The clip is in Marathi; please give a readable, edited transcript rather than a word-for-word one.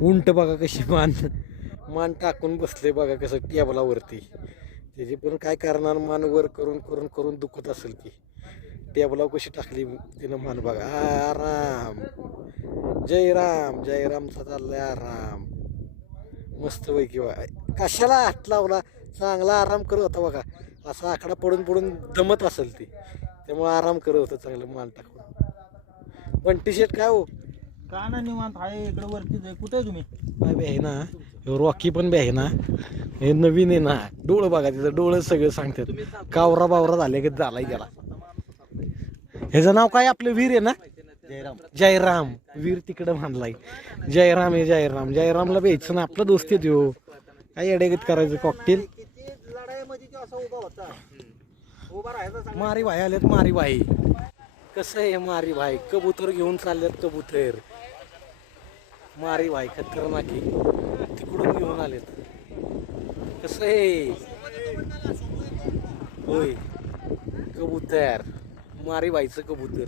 उंट बघा कशी मान मान टाकून बसले बघा कसं टेबलावरती. त्याची पण काय करणार, मान वर करून करून करून दुखत असेल की. टेबलावर कशी टाकली तिनं मान बघा. आराम. जय राम जय रामचा चाललाय आराम. मस्त पैकी कशाला हात लावला, चांगला आराम करत होता बघा. असा आकडा पडून पडून दमत असेल ती, त्यामुळे आराम करत होतं चांगलं मान टाकून. पण टी शर्ट काय हो का ना निवांत आहे इकडे वरतीच आहे. कुठे आहे तुम्ही? काय बी आहे ना, रॉकी पण बी आहे ना, हे नवीन आहे ना. डोळं बघा तिथं, डोळं सगळं सांगतात. कावरा बावरा झाले की झालाय त्याला. ह्याचं नाव काय आपलं वीर आहे ना, जयराम. जयराम. वीर तिकडं मानलाय. जयराम आहे जयराम. जयरामला द्यायचं ना, आपलं दोस्त आहे त्यो. काय अडेगत करायचं कॉकटेल. लढाईमध्ये जो असा उभा होता, उभा राहायचा. मारी भाई आलेत, मारी भाई. कसं आहे मारी भाई, कबूतर घेऊन चाललेत कबूतर. मारी भाई खतरनाकी तिकडून घेऊन आलेत. कसं आहे होय कबूतर, मारी भाईचं कबूतर.